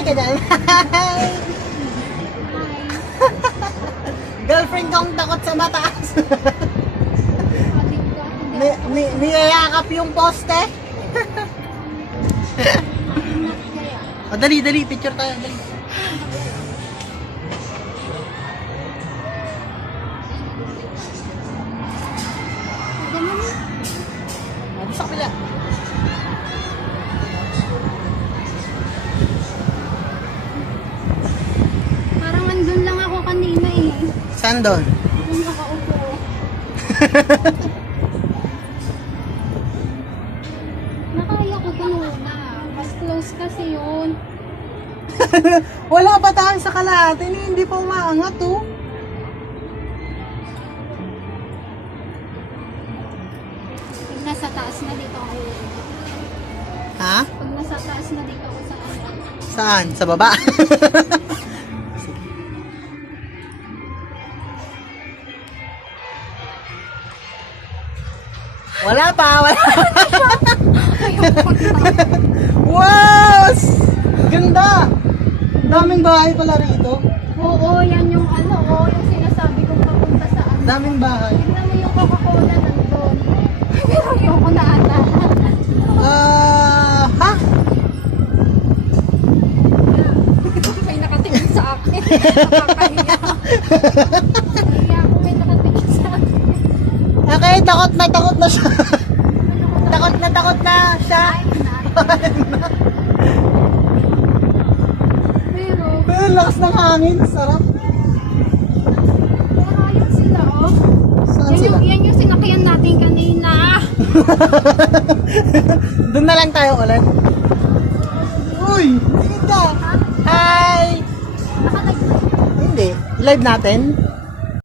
Hi ka dyan. Hi. Girlfriend kong takot sa mataas. Niyayakap yung poste. O, dali, picture tayo, dali. O, sa kapila. Parang andun lang ako kanina eh. Saan doon? Doon nakaupo. Nakaya ko doon na. Mas close kasi yun. Wala pa tayo sa kalahati, hindi pa umaangat oh. Pag nasa taas na dito ako. Ha? Pag nasa taas na dito ako sa ano. Saan? Sa baba? Wala pa, wala. Wow! Ganda! Daming bahay pala rito. Oo, yan yung ano, yung sinasabi kong papunta sa ano. Daming bahay. Tignan mo yung Coca-Cola nandun. Pero ayoko na ata. Ha? May nakatingin sa akin. Nakakahiya. Nahiya ako may nakatingin sa akin. Okay, takot na siya. takot na siya. Pero Lakas ng hangin, sarap. ayun sila oh. Saan sila? Yan yung sinakyan natin kanina. Doon na lang tayo ulit. Uy! Tingin ka! Hi! Naka-live. Hindi. Live natin?